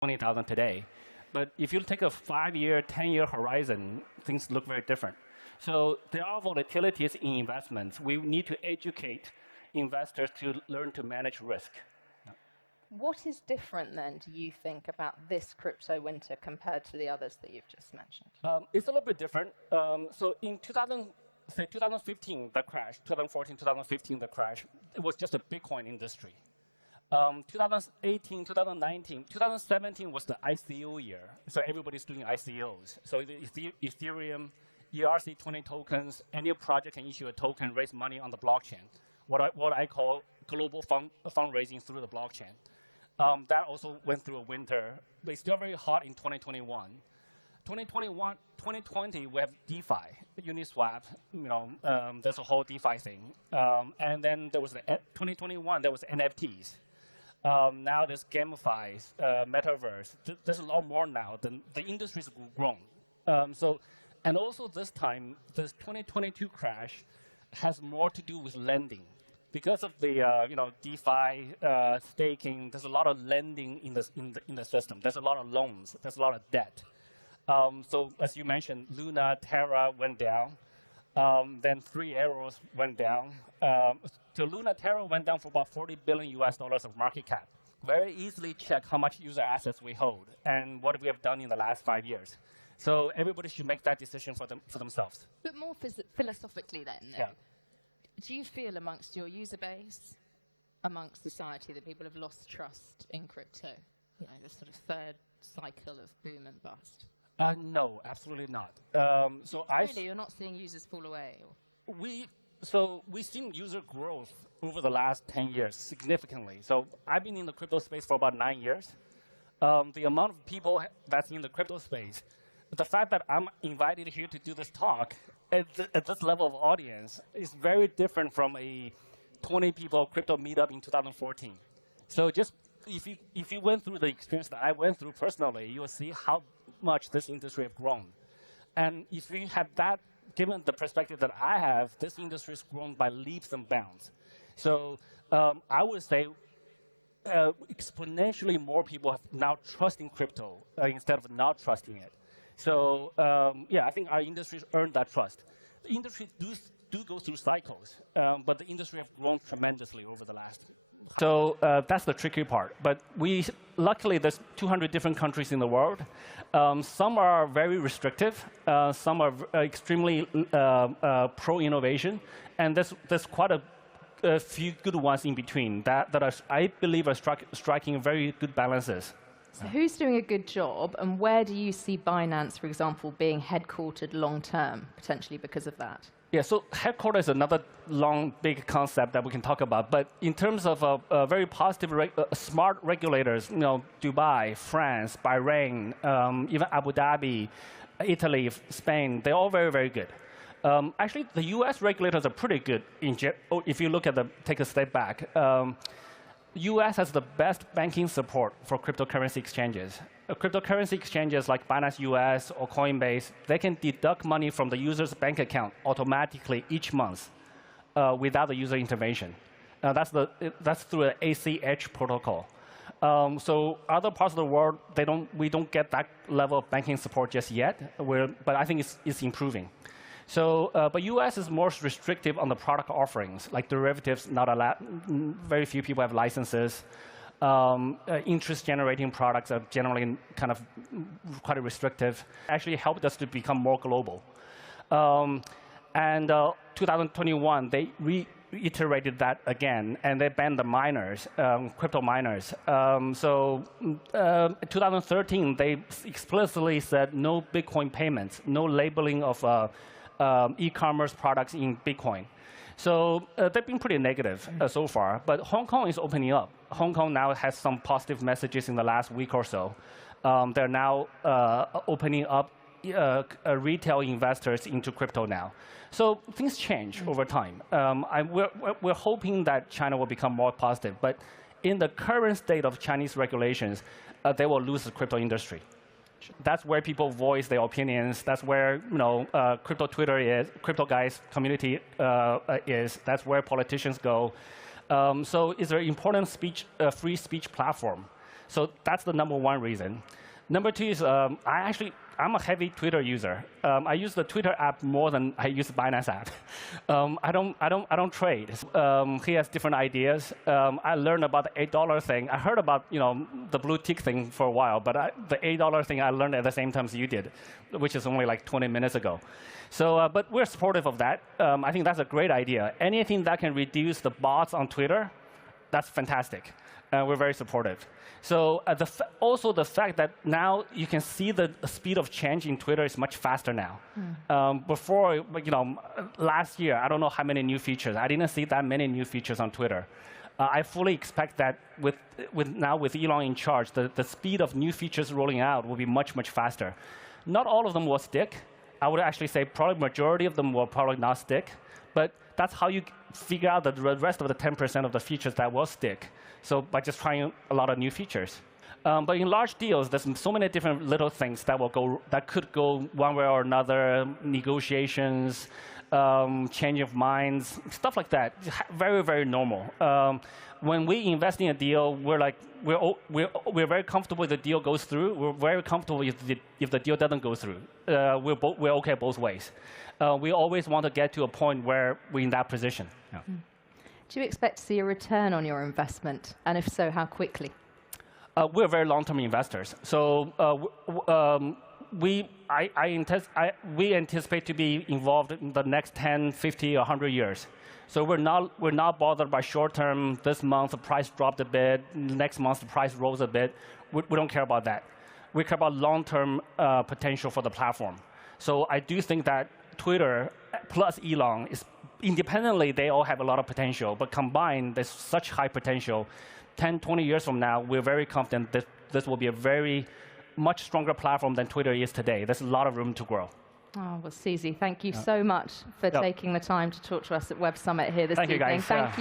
20,000 today. But if you take a 5-year, 10-year horizon, things look very different. So there are volatilities in investments. We need to educate investors to learn to manage risk. What is different then, do you think, about this crypto winter compared to the others that you've just mentioned? It's a little bit different. So in 2015, the crash, 2014, 2015, the crash, it was just a Bitcoin industry. 2018, 2019, 2017 was the ICO year. So everybody's doing ICOs. So the Ethereum, ERC20 tokens, any project can issue a token, raise money on the blockchain. What I call global fundraising through the blockchain. That also went through a winter, but it's still very hot in 2021. 2020, we have DeFi, Uniswap. There's a whole DeFi thing, and then there was 2021. There was NFTs. Now there's GameFi, Metaverse. There's a lot more now. The industry's grown. And also this time, this 2022 crash has more to do with lending. Because of the DeFi staking, there's a lot of lending in the system. There's a lot of loans. There's a lot of debt. So as you mentioned, Luna, Terra went down. Then 3 Arrows went down. So Luna, Terra went down for about $40 billion of market cap. Very easily check how much user assets we hold and what we have done in the last 5 years. So everybody should make that decision for themselves. But more philosophically then, yeah. Do you feel amongst your user base, amongst society, that people have lost trust in crypto? This sort of third cycle of boom and bust? No, absolutely not. Really, you're not seeing users fall away? We've seen user growth over the last 10 years significantly. So I've been in the crypto space for about 9 years. The amount of people that's in the crypto space, the fact that I'm invited here to do this talk at this level of audience is very different from a 20 people crypto meetup in 2014. So just if you went through the experience that I went through personally, you'll see how much this industry has grown. And if you have that, given the perspective that I have, this industry has grown by leaps and bounds. So I would say exponentially more people have now trusting crypto instead of not trusting it. So yeah, I think our industry earned that trust. The industry do go through cycles, but the industry has grown tremendously over the last. So that's the tricky part. But luckily, there's 200 different countries in the world. Some are very restrictive. Some are extremely pro-innovation. And there's quite a few good ones in between that are, I believe, are striking very good balances. So who's doing a good job, and where do you see Binance, for example, being headquartered long-term, potentially because of that? Yeah, so headquarters is another long, big concept that we can talk about. But in terms of very positive, smart regulators, Dubai, France, Bahrain, even Abu Dhabi, Italy, Spain, they're all very, very good. Actually, the US regulators are pretty good. If you look at take a step back. US has the best banking support for cryptocurrency exchanges. Cryptocurrency exchanges like Binance US or Coinbase, they can deduct money from the user's bank account automatically each month without the user intervention. That's through an ACH protocol. So other parts of the world, we don't get that level of banking support just yet, but I think it's improving. So, but US is more restrictive on the product offerings, like derivatives, not allowed. Very few people have licenses. Interest-generating products are generally kind of quite restrictive. Actually helped us to become more global. And 2021, they reiterated that again, and they banned the miners, crypto miners. So 2013, they explicitly said no Bitcoin payments, no labeling of e-commerce products in Bitcoin. So they've been pretty negative so far. But Hong Kong is opening up. Hong Kong now has some positive messages in the last week or so. They're now opening up retail investors into crypto now. So things change over time. We're hoping that China will become more positive. But in the current state of Chinese regulations, they will lose the crypto industry. That's where people voice their opinions. That's where crypto Twitter is, crypto guys community is. That's where politicians go. So it's an important free speech platform. So that's the #1 reason. Number 2 is I'm a heavy Twitter user. I use the Twitter app more than I use the Binance app. I don't trade. He has different ideas. I learned about the $8 thing. I heard about the blue tick thing for a while, but the $8 thing I learned at the same time as you did, which is only like 20 minutes ago. So, but we're supportive of that. I think that's a great idea. Anything that can reduce the bots on Twitter, that's fantastic. We're very supportive. So also the fact that now you can see the speed of change in Twitter is much faster now. Before, last year, I don't know how many new features. I didn't see that many new features on Twitter. I fully expect that with Elon in charge, the speed of new features rolling out will be much, much faster. Not all of them will stick. I would actually say probably majority of them will probably not stick. But that's how you figure out the rest of the 10% of the features that will stick. So by just trying a lot of new features. But in large deals, there's so many different little things that could go one way or another, negotiations, change of minds, stuff like that. Very, very normal. When we invest in a deal, we're very comfortable if the deal goes through. We're very comfortable if the deal doesn't go through. We're OK both ways. We always want to get to a point where we're in that position. Yeah. Do you expect to see a return on your investment? And if so, how quickly? We're very long-term investors. So we anticipate to be involved in the next 10, 50, 100 years. So we're not bothered by short-term. This month the price dropped a bit. Next month the price rose a bit. We don't care about that. We care about long-term potential for the platform. So I do think that Twitter plus Elon is independently, they all have a lot of potential, but combined, there's such high potential. 10, 20 years from now, we're very confident that this will be a very much stronger platform than Twitter is today. There's a lot of room to grow. Oh, well, CZ, thank you so much for taking the time to talk to us at Web Summit here this evening. Thank you, guys. Thank you.